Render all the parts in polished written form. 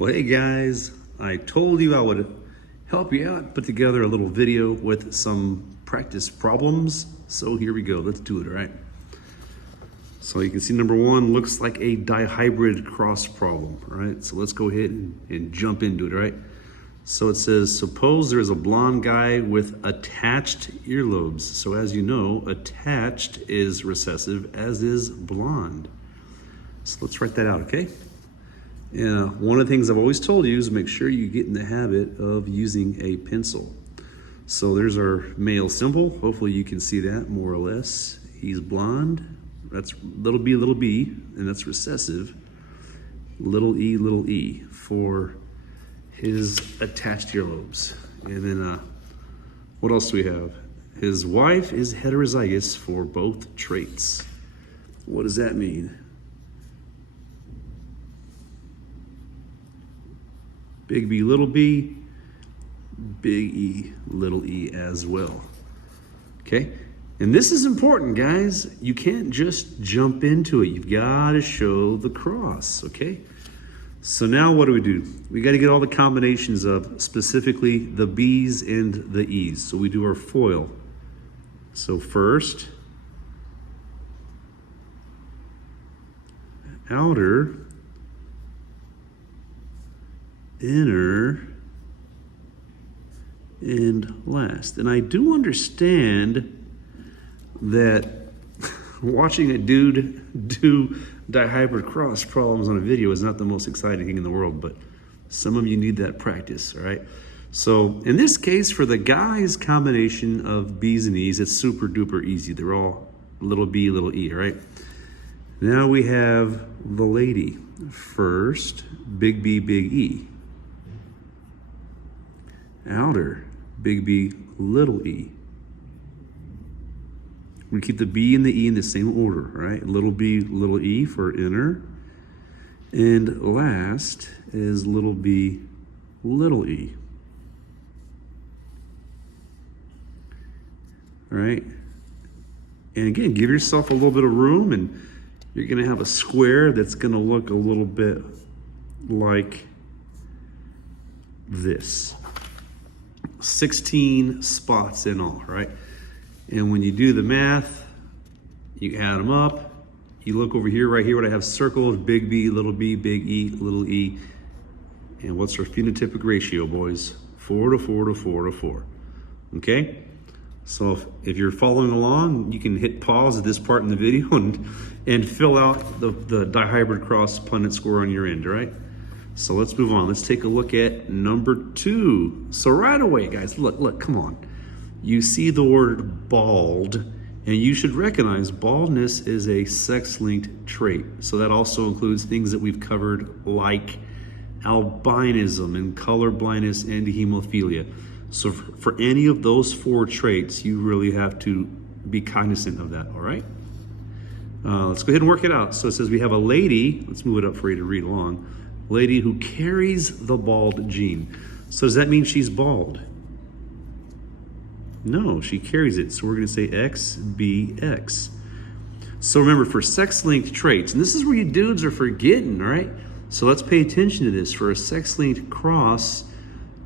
Well, hey guys, I told you I would help you out, put together a little video with some practice problems. So here we go, let's do it, all right? So you can see number one looks like a dihybrid cross problem, all right? So let's go ahead and jump into it, all right? So it says, suppose there is a blonde guy with attached earlobes. So as you know, attached is recessive, as is blonde. So let's write that out, okay? One of the things I've always told you is make sure you get in the habit of using a pencil. So there's our male symbol. Hopefully you can see that more or less. He's blonde. That's little b, and that's recessive. Little e for his attached earlobes. And then what else do we have? His wife is heterozygous for both traits. What does that mean? Big B, big E, little e as well. Okay? And this is important, guys. You can't just jump into it. You've got to show the cross, okay? So now what do? We got to get all the combinations of specifically the B's and the E's. So we do our FOIL. So first, outer, inner, and last. And I do understand that watching a dude do dihybrid cross problems on a video is not the most exciting thing in the world, but some of you need that practice, all right? So in this case, for the guy's combination of B's and E's, it's super duper easy. They're all little b, little e, all right? Now we have the lady. First, big B, big E. Outer, big B, little e. We keep the B and the E in the same order, right? Little b, little e for inner. And last is little b, little e. All right? And again, give yourself a little bit of room, and you're gonna have a square that's gonna look a little bit like this. 16 spots in all, right? And when you do the math, you add them up. You look over here, right here, what I have circled, big B, big E, little e. And what's our phenotypic ratio, boys? 4 to 4 to 4 to 4, okay? So if you're following along, you can hit pause at this part in the video and fill out the dihybrid cross Punnett score on your end, all right? So let's move on. Let's take a look at number 2. So right away, guys, look, come on. You see the word bald, and you should recognize baldness is a sex-linked trait. So that also includes things that we've covered like albinism and color blindness and hemophilia. So for any of those 4 traits, you really have to be cognizant of that, all right? Let's go ahead and work it out. So it says we have a lady, let's move it up for you to read along, lady who carries the bald gene. So does that mean she's bald? No, she carries it. So we're going to say XBX. So remember, for sex-linked traits, and this is where you dudes are forgetting, all right? So let's pay attention to this. For a sex-linked cross,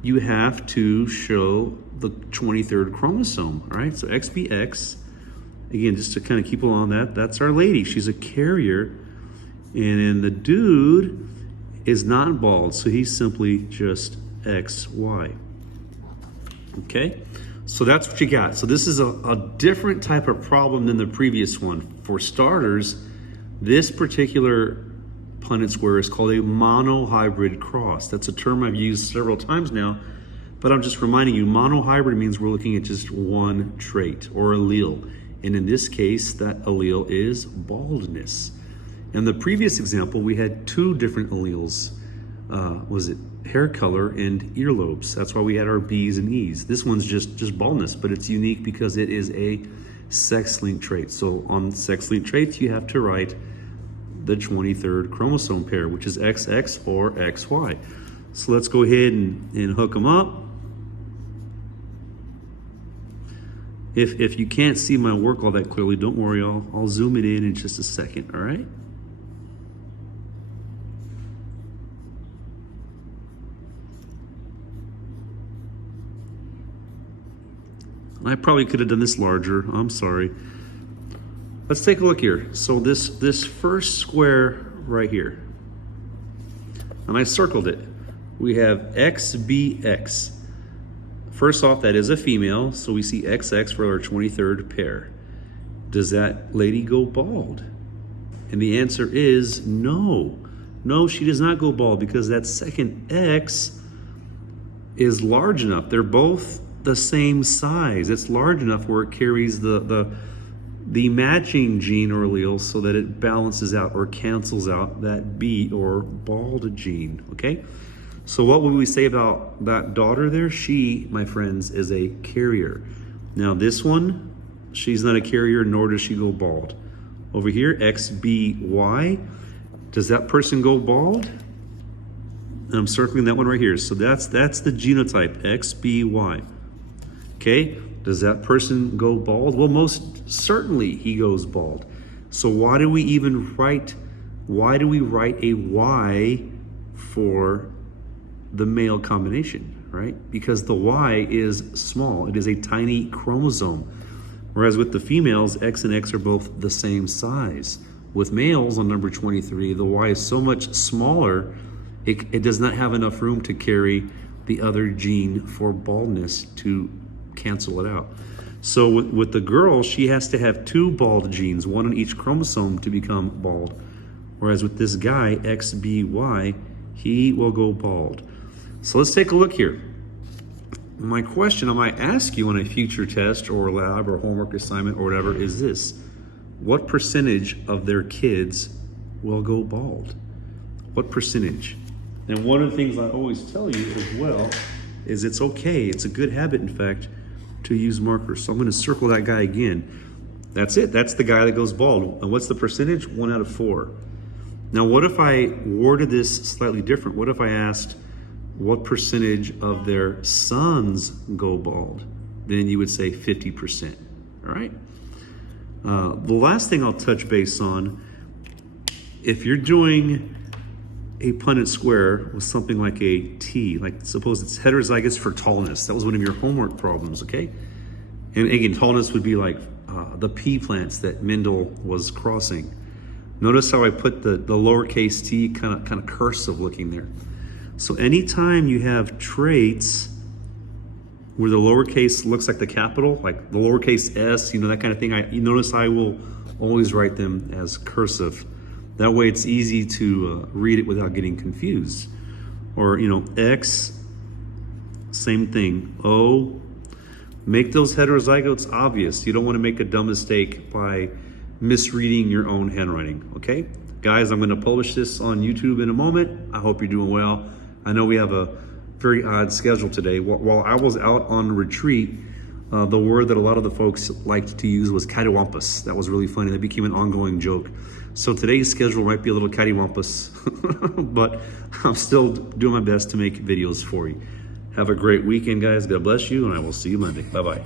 you have to show the 23rd chromosome, all right? So XBX, again, just to kind of keep along that, that's our lady. She's a carrier. And then the dude is not bald, so he's simply just XY. Okay? So that's what you got. So this is a different type of problem than the previous one. For starters, this particular Punnett square is called a monohybrid cross. That's a term I've used several times now, but I'm just reminding you, monohybrid means we're looking at just one trait or allele. And in this case, that allele is baldness. In the previous example, we had 2 different alleles. Was it hair color and earlobes? That's why we had our B's and E's. This one's just baldness, but it's unique because it is a sex-linked trait. So on sex-linked traits, you have to write the 23rd chromosome pair, which is XX or XY. So let's go ahead and hook them up. If you can't see my work all that clearly, don't worry, I'll zoom it in just a second, all right? I probably could have done this larger. I'm sorry. Let's take a look here. So this first square right here, and I circled it. We have XBX. First off, that is a female, so we see XX for our 23rd pair. Does that lady go bald? And the answer is no. No, she does not go bald because that second X is large enough. They're both the same size. It's large enough where it carries the matching gene or allele so that it balances out or cancels out that B or bald gene, okay? So what would we say about that daughter there? She, my friends, is a carrier. Now this one, she's not a carrier, nor does she go bald. Over here, XBY, does that person go bald? And I'm circling that one right here. So that's the genotype, XBY. Okay, does that person go bald? Well, most certainly he goes bald. So why do we write a Y for the male combination, right? Because the Y is small. It is a tiny chromosome. Whereas with the females, X and X are both the same size. With males on number 23, the Y is so much smaller, it does not have enough room to carry the other gene for baldness to cancel it out. So with the girl, she has to have two bald genes, one on each chromosome to become bald. Whereas with this guy, XBY, he will go bald. So let's take a look here. My question I might ask you on a future test or lab or homework assignment or whatever is this: what percentage of their kids will go bald? What percentage? And one of the things I always tell you as well is it's okay, it's a good habit in fact, to use markers. So I'm going to circle that guy again. That's it, that's the guy that goes bald. And what's the percentage? 1 out of 4. Now what if I worded this slightly different? What if I asked what percentage of their sons go bald? Then you would say 50%, all right? The last thing I'll touch base on, if you're doing a Punnett square with something like a T, like suppose it's heterozygous for tallness. That was one of your homework problems, okay? And again, tallness would be like the pea plants that Mendel was crossing. Notice how I put the lowercase t kind of cursive looking there. So anytime you have traits where the lowercase looks like the capital, like the lowercase s, that kind of thing, you notice I will always write them as cursive. That way it's easy to read it without getting confused. Or, X, same thing. O, make those heterozygotes obvious. You don't want to make a dumb mistake by misreading your own handwriting, okay? Guys, I'm going to publish this on YouTube in a moment. I hope you're doing well. I know we have a very odd schedule today. While I was out on retreat, the word that a lot of the folks liked to use was cattywampus. That was really funny. That became an ongoing joke. So today's schedule might be a little cattywampus, but I'm still doing my best to make videos for you. Have a great weekend, guys. God bless you, and I will see you Monday. Bye-bye.